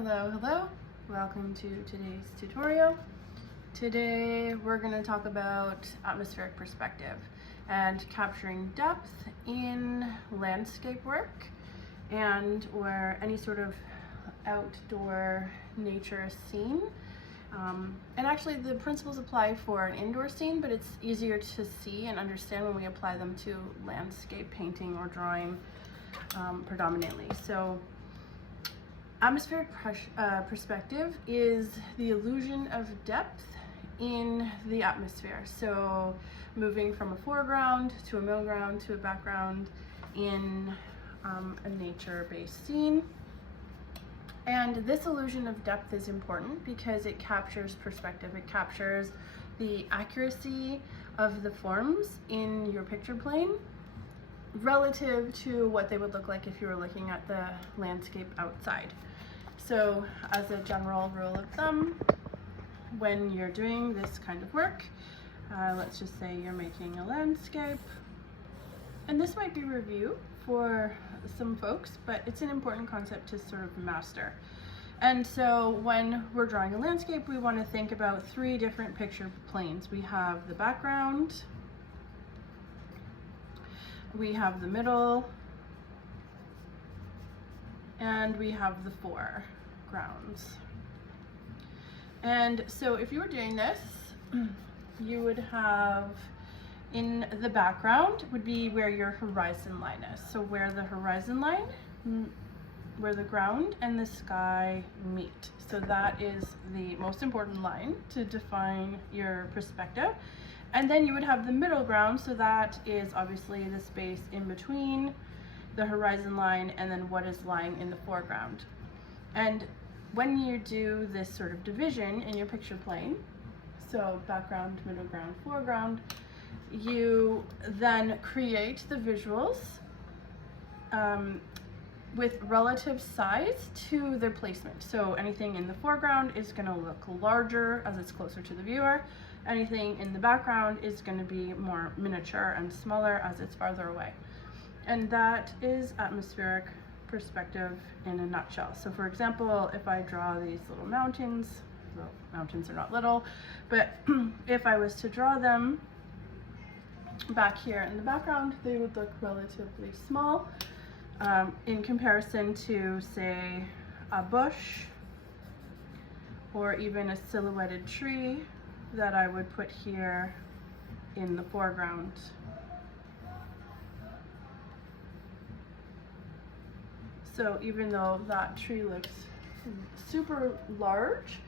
Hello, welcome to today's tutorial. Today we're going to talk about atmospheric perspective and capturing depth in landscape work and or any sort of outdoor nature scene. And actually the principles apply for an indoor scene, but it's easier to see and understand when we apply them to landscape painting or drawing predominantly. So atmospheric perspective is the illusion of depth in the atmosphere. So moving from a foreground to a middle ground to a background in a nature-based scene. And this illusion of depth is important because it captures perspective. It captures the accuracy of the forms in your picture plane relative to what they would look like if you were looking at the landscape outside. So as a general rule of thumb, when you're doing this kind of work, let's just say you're making a landscape, and this might be review for some folks, but it's an important concept to sort of master. And so when we're drawing a landscape, we want to think about three different picture planes. We have the background, we have the middle, and we have the foregrounds. And so if you were doing this, you would have in the background would be where your horizon line is. So where the horizon line, where the ground and the sky meet. So that is the most important line to define your perspective. And then you would have the middle ground, so that is obviously the space in between the horizon line and then what is lying in the foreground. And when you do this sort of division in your picture plane, so background, middle ground, foreground, you then create the visuals with relative size to their placement. So anything in the foreground is going to look larger as it's closer to the viewer. Anything in the background is going to be more miniature and smaller as it's farther away. And that is atmospheric perspective in a nutshell. So for example, if I draw these little mountains, well, mountains are not little, but if I was to draw them back here in the background, they would look relatively small in comparison to, say, a bush or even a silhouetted tree that I would put here in the foreground. So even though that tree looks super large,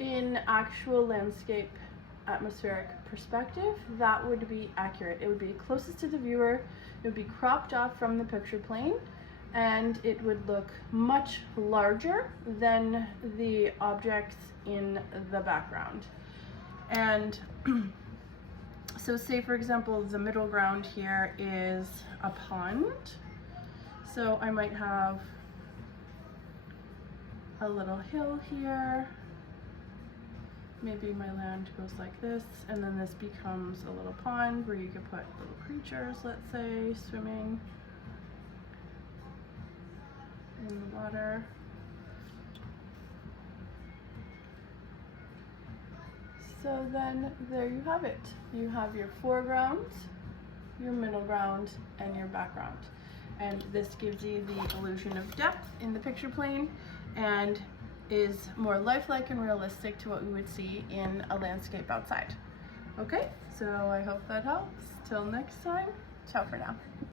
in actual landscape atmospheric perspective, that would be accurate. It would be closest to the viewer, it would be cropped off from the picture plane, and it would look much larger than the objects in the background. And so say for example, the middle ground here is a pond. So I might have a little hill here. Maybe my land goes like this, and then this becomes a little pond where you could put little creatures, let's say, swimming in the water. So then there you have it. You have your foreground, your middle ground, and your background. And this gives you the illusion of depth in the picture plane and is more lifelike and realistic to what we would see in a landscape outside. Okay, so I hope that helps. Till next time, ciao for now.